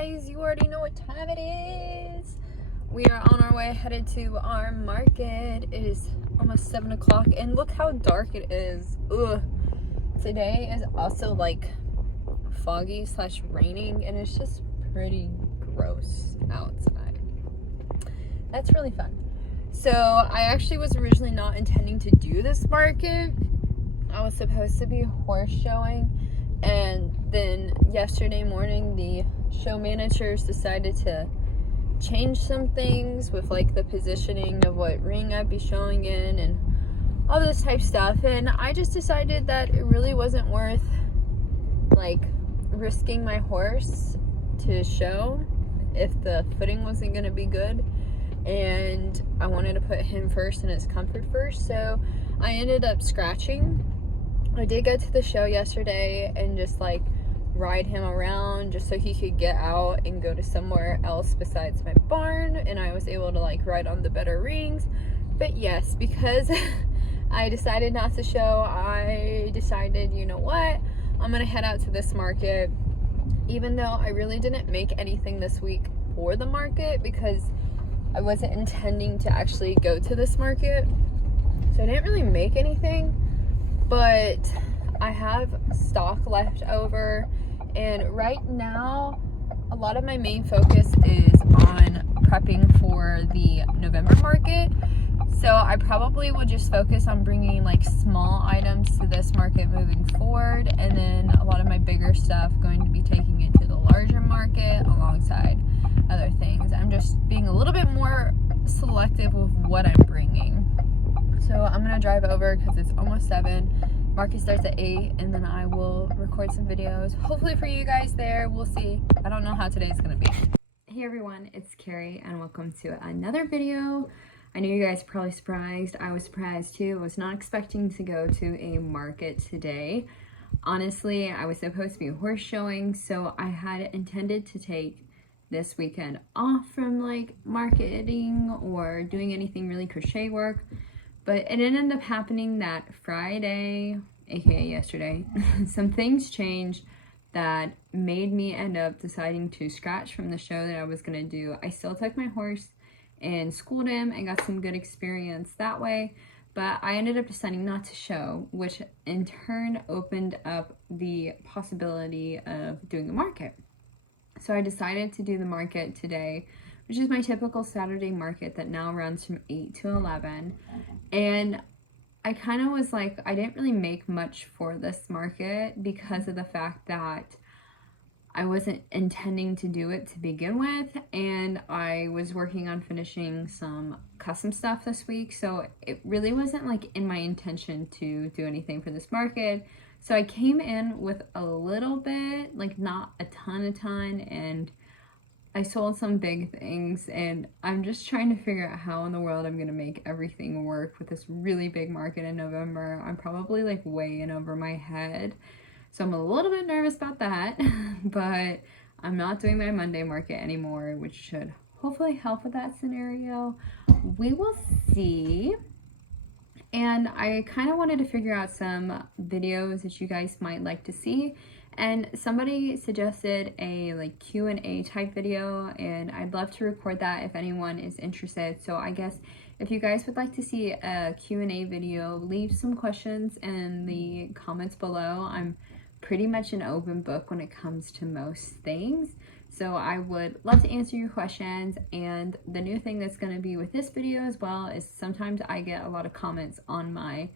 guys, you already know what time it is. We are on our way headed to our market. It is almost 7 o'clock and look how dark it is. Ugh. Today is also like foggy slash raining and it's just pretty gross outside. That's really fun. So I actually was originally not intending to do this market. I was supposed to be horse showing, and then yesterday morning the show managers decided to change some things with like the positioning of what ring I'd be showing in and all this type stuff, and I just decided that it really wasn't worth like risking my horse to show if the footing wasn't going to be good, and I wanted to put him first and his comfort first. So I ended up scratching. I did go to the show yesterday and just like ride him around just so he could get out and go to somewhere else besides my barn, and I was able to like ride on the better rings. But yes, because I decided not to show, I decided, you know what, I'm gonna head out to this market, even though I really didn't make anything this week for the market because I wasn't intending to actually go to this market, so I didn't really make anything. But I have stock left over, and right now a lot of my main focus is on prepping for the November market. So I probably will just focus on bringing like small items to this market moving forward, and then a lot of my bigger stuff going to be taking it to the larger market alongside other things. I'm just being a little bit more selective with what I'm bringing. So I'm gonna drive over because it's almost 7. Market starts at 8, and then I will record some videos, hopefully for you guys there. We'll see. I don't know how today's gonna be. Hey everyone, it's Carrie and welcome to another video. I know you guys are probably surprised. I was surprised too. I was not expecting to go to a market today. Honestly, I was supposed to be horse showing, so I had intended to take this weekend off from like marketing or doing anything really crochet work. But it ended up happening that Friday, aka yesterday, some things changed that made me end up deciding to scratch from the show that I was gonna do. I still took my horse and schooled him and got some good experience that way, but I ended up deciding not to show, which in turn opened up the possibility of doing the market. So I decided to do the market today, which is my typical Saturday market that now runs from 8 to 11. And I kind of was like, I didn't really make much for this market because of the fact that I wasn't intending to do it to begin with, and I was working on finishing some custom stuff this week, so it really wasn't like in my intention to do anything for this market. So I came in with a little bit, like not a ton, and I sold some big things, and I'm just trying to figure out how in the world I'm gonna make everything work with this really big market in November. I'm probably like way in over my head, so I'm a little bit nervous about that. But I'm not doing my Monday market anymore, which should hopefully help with that scenario. We will see. And I kind of wanted to figure out some videos that you guys might like to see, and somebody suggested a like Q&A type video, and I'd love to record that if anyone is interested. So I guess if you guys would like to see a Q&A video, leave some questions in the comments below. I'm pretty much an open book when it comes to most things, so I would love to answer your questions. And the new thing that's going to be with this video as well is sometimes I get a lot of comments on my,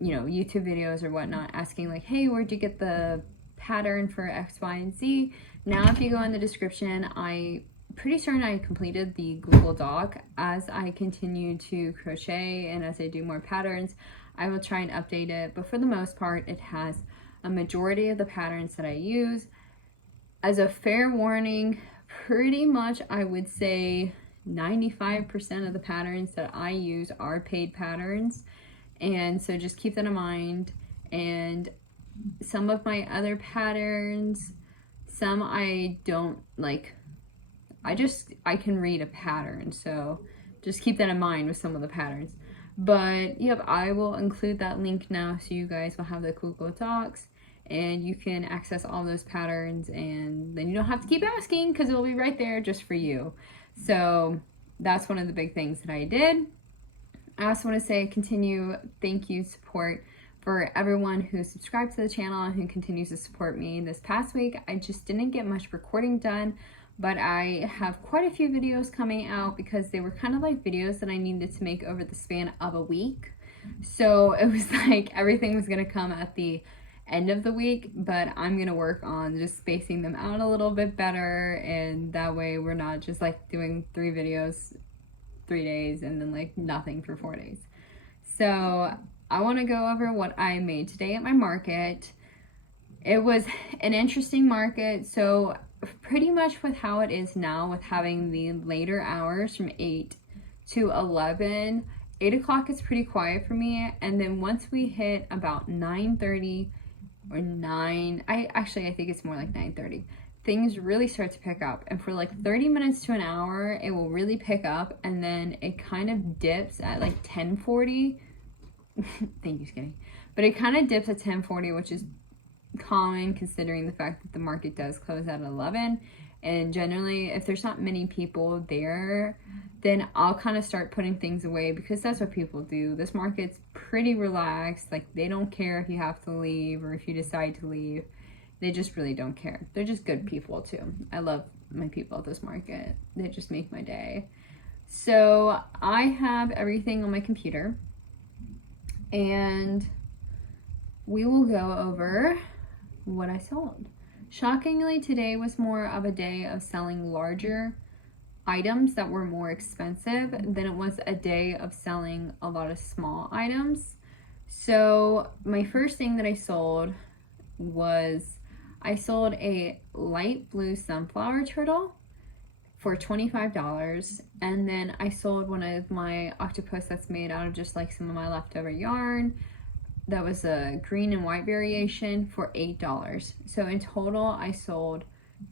YouTube videos or whatnot asking like, hey, where'd you get the pattern for X, Y, and Z? Now if you go in the description, I pretty certain I completed the Google Doc. As I continue to crochet and as I do more patterns, I will try and update it, but for the most part it has a majority of the patterns that I use. As a fair warning, pretty much I would say 95% of the patterns that I use are paid patterns, and so just keep that in mind. And some of my other patterns, some I don't like, I can read a pattern, so just keep that in mind with some of the patterns. But yep, I will include that link now so you guys will have the Google Docs. and you can access all those patterns, and then you don't have to keep asking because it'll be right there just for you. So that's one of the big things that I did. I also want to say thank you support for everyone who subscribed to the channel and who continues to support me. This past week I just didn't get much recording done, but I have quite a few videos coming out because they were kind of like videos that I needed to make over the span of a week. So it was like everything was going to come at the end of the week, but I'm going to work on just spacing them out a little bit better, and that way we're not just like doing 3 videos 3 days and then like nothing for 4 days. So I want to go over what I made today at my market. It was an interesting market. So pretty much with how it is now, with having the later hours from 8 to 11, 8 o'clock is pretty quiet for me, and then once we hit about 9:30 or 9, I think it's more like 9:30, things really start to pick up, and for like 30 minutes to an hour it will really pick up, and then it kind of dips at like 10:40. Thank you, Skinny. But it kind of dips at 10:40, which is common considering the fact that the market does close at 11. And generally, if there's not many people there, then I'll kind of start putting things away, because that's what people do. This market's pretty relaxed. Like, they don't care if you have to leave or if you decide to leave. They just really don't care. They're just good people too. I love my people at this market. They just make my day. So I have everything on my computer, and we will go over what I sold. Shockingly, today was more of a day of selling larger items that were more expensive than it was a day of selling a lot of small items. So my first thing that I sold was, I sold a light blue sunflower turtle for $25, and then I sold one of my octopus that's made out of just like some of my leftover yarn. That was a green and white variation for $8. So in total, I sold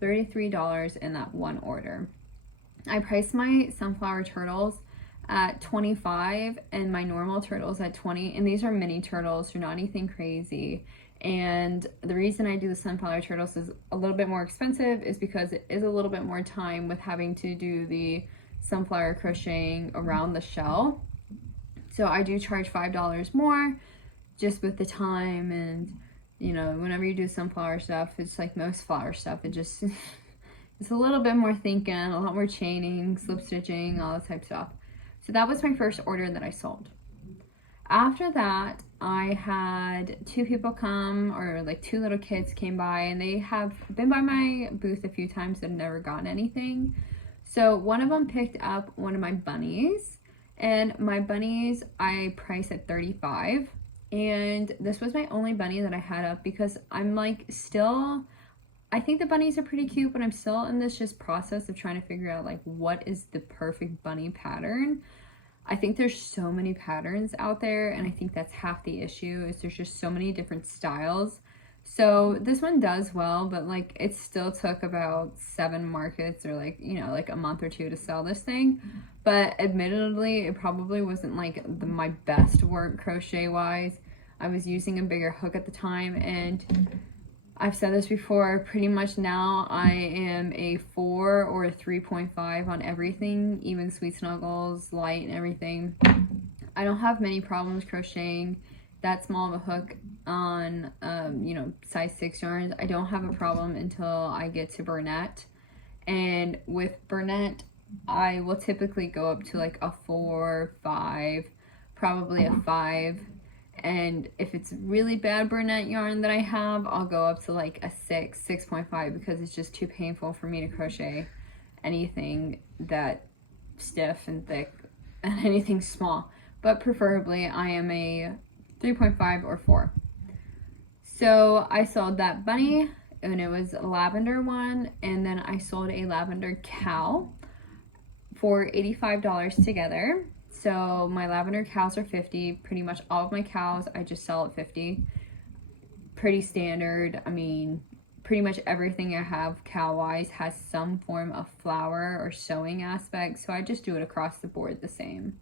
$33 in that one order. I priced my sunflower turtles at $25 and my normal turtles at $20. And these are mini turtles, they're not anything crazy. And the reason I do the sunflower turtles is a little bit more expensive is because it is a little bit more time with having to do the sunflower crocheting around the shell. So I do charge $5 more, just with the time. And you know, whenever you do sunflower stuff, it's like most flower stuff, it just it's a little bit more thinking, a lot more chaining, slip stitching, all that type of stuff. So that was my first order that I sold. After that, I had 2 people come, or like 2 little kids came by, and they have been by my booth a few times and never gotten anything. So one of them picked up one of my bunnies, and my bunnies I priced at $35. And this was my only bunny that I had up, because I'm like still, I think the bunnies are pretty cute, but I'm still in this just process of trying to figure out like what is the perfect bunny pattern. I think there's so many patterns out there, and I think that's half the issue, is there's just so many different styles. So this one does well, but like it still took about 7 markets, or like, you know, like a month or 2 to sell this thing. But admittedly, it probably wasn't like my best work crochet wise. I was using a bigger hook at the time, and I've said this before, pretty much now I am a 4 or a 3.5 on everything, even Sweet Snuggles, light, and everything. I don't have many problems crocheting that small of a hook on, you know, size 6 yarns. I don't have a problem until I get to Burnett. And with Burnett, I will typically go up to like a 4, 5, probably a 5. And if it's really bad Burnett yarn that I have, I'll go up to like a 6, 6.5, because it's just too painful for me to crochet anything that stiff and thick and anything small. But preferably I am a 3.5 or 4. So I sold that bunny, and it was a lavender one, and then I sold a lavender cow for $85 together. So my lavender cows are $50. Pretty much all of my cows I just sell at $50. Pretty standard. I mean, pretty much everything I have cow-wise has some form of flower or sewing aspect, so I just do it across the board the same.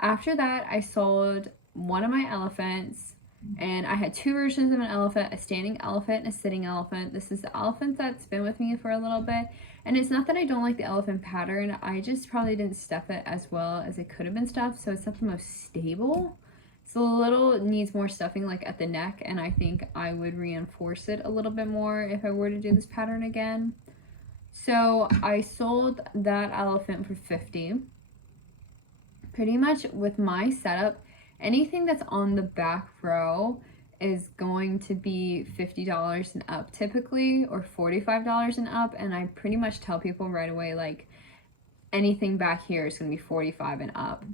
After that, I sold one of my elephants. And I had two versions of an elephant, a standing elephant and a sitting elephant. This is the elephant that's been with me for a little bit. And it's not that I don't like the elephant pattern, I just probably didn't stuff it as well as it could have been stuffed, so it's not the most stable. It's a little, needs more stuffing like at the neck, and I think I would reinforce it a little bit more if I were to do this pattern again. So I sold that elephant for $50. Pretty much with my setup, anything that's on the back row is going to be $50 and up typically, or $45 and up, and I pretty much tell people right away, like, anything back here is going to be $45 and up.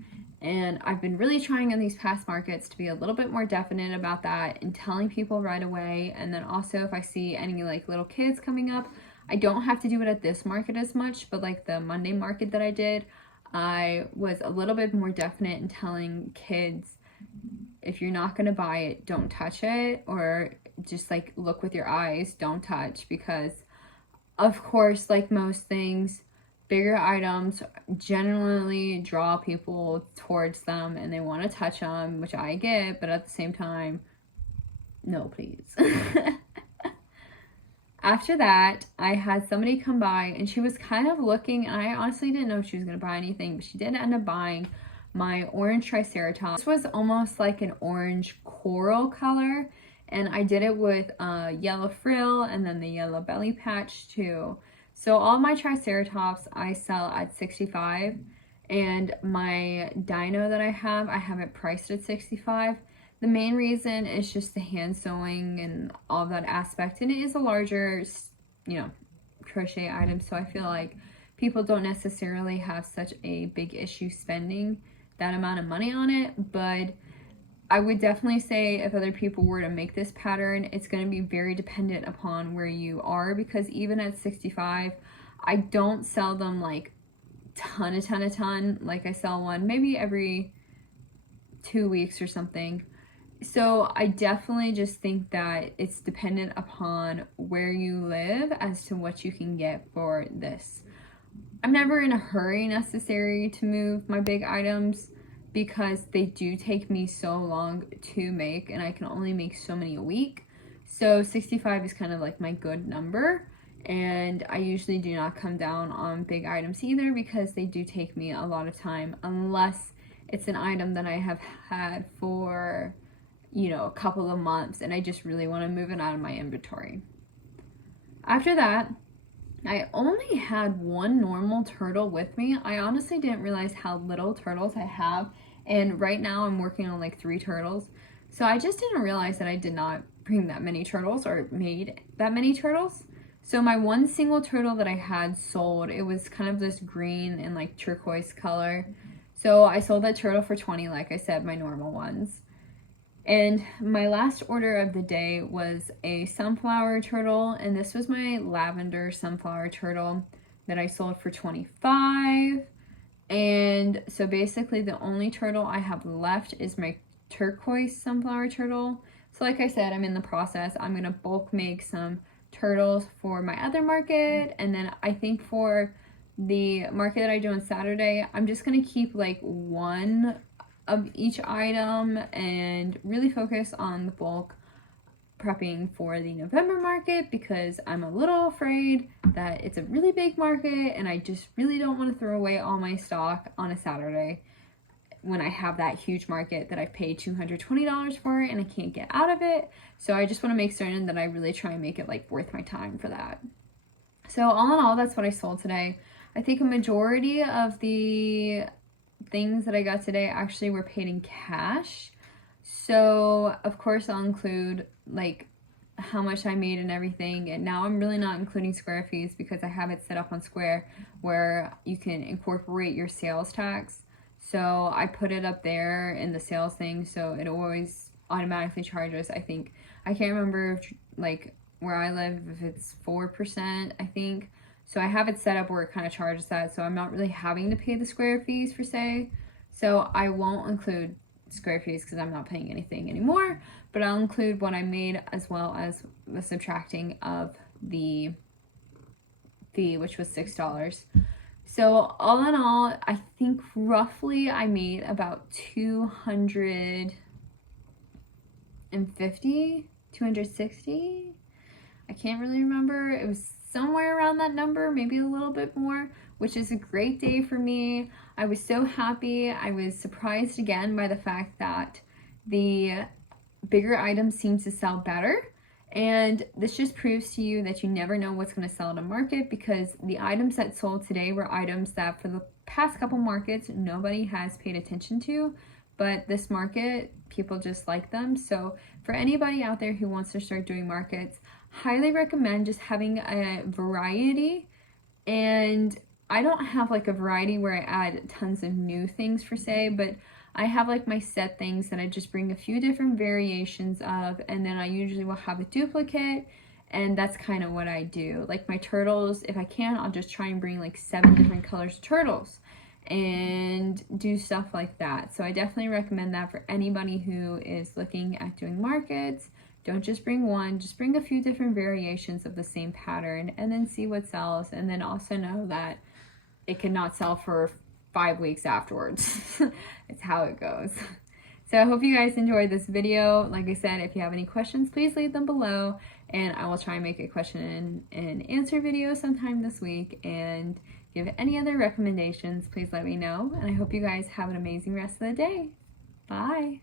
And I've been really trying in these past markets to be a little bit more definite about that and telling people right away. And then also if I see any like little kids coming up, I don't have to do it at this market as much, but like the Monday market that I did, I was a little bit more definite in telling kids, if you're not going to buy it, don't touch it, or just like look with your eyes, don't touch, because of course, like most things, bigger items generally draw people towards them and they want to touch them, which I get, but at the same time, no, please. After that, I had somebody come by and she was kind of looking, and I honestly didn't know if she was going to buy anything, but she did end up buying my orange triceratops. This was almost like an orange coral color, and I did it with yellow frill and then the yellow belly patch too. So all my triceratops I sell at $65, and my dino that I have it priced at $65. The main reason is just the hand sewing and all that aspect, and it is a larger, you know, crochet item, so I feel like people don't necessarily have such a big issue spending that amount of money on it. But I would definitely say if other people were to make this pattern, it's going to be very dependent upon where you are, because even at $65, I don't sell them like ton. Like I sell one maybe every 2 weeks or something. So I definitely just think that it's dependent upon where you live as to what you can get for this. I'm never in a hurry necessary to move my big items, because they do take me so long to make, and I can only make so many a week. So 65 is kind of like my good number, and I usually do not come down on big items either, because they do take me a lot of time, unless it's an item that I have had for, you know, a couple of months and I just really want to move it out of my inventory. After that, I only had one normal turtle with me. I honestly didn't realize how little turtles I have, and right now I'm working on like 3 turtles. So I just didn't realize that I did not bring that many turtles or made that many turtles. So my one single turtle that I had sold, it was kind of this green and like turquoise color. So I sold that turtle for $20, like I said, my normal ones. And my last order of the day was a sunflower turtle, and this was my lavender sunflower turtle that I sold for $25. And so basically the only turtle I have left is my turquoise sunflower turtle. So like I said, I'm in the process. I'm gonna bulk make some turtles for my other market, and then I think for the market that I do on Saturday, I'm just gonna keep like one of each item and really focus on the bulk prepping for the November market, because I'm a little afraid that it's a really big market and I just really don't want to throw away all my stock on a Saturday when I have that huge market that I've paid $220 for and I can't get out of it. So I just want to make certain that I really try and make it like worth my time for that. So all in all, that's what I sold today. I think a majority of the things that I got today actually were paid in cash. So of course I'll include like how much I made and everything, and now I'm really not including Square fees because I have it set up on Square where you can incorporate your sales tax. So I put it up there in the sales thing, so it always automatically charges. I think, I can't remember if, like where I live, if it's 4%, I think. So I have it set up where it kind of charges that, so I'm not really having to pay the Square fees per se. So I won't include Square fees because I'm not paying anything anymore, but I'll include what I made as well as the subtracting of the fee, which was $6. So all in all, I think roughly I made about $250 250, 260. I can't really remember. It was somewhere around that number, maybe a little bit more, which is a great day for me. I was so happy. I was surprised again by the fact that the bigger items seem to sell better. And this just proves to you that you never know what's going to sell at a market, because the items that sold today were items that for the past couple markets nobody has paid attention to, but this market people just like them. So for anybody out there who wants to start doing markets, highly recommend just having a variety. And I don't have like a variety where I add tons of new things per se, but I have like my set things that I just bring a few different variations of, and then I usually will have a duplicate, and that's kind of what I do. Like my turtles, if I can, I'll just try and bring like 7 different colors of turtles and do stuff like that. So I definitely recommend that for anybody who is looking at doing markets. Don't just bring one, just bring a few different variations of the same pattern and then see what sells, and then also know that it cannot sell for 5 weeks afterwards. It's how it goes. So I hope you guys enjoyed this video. Like I said, if you have any questions, please leave them below, and I will try and make a question and answer video sometime this week. And if you have any other recommendations, please let me know. And I hope you guys have an amazing rest of the day. Bye.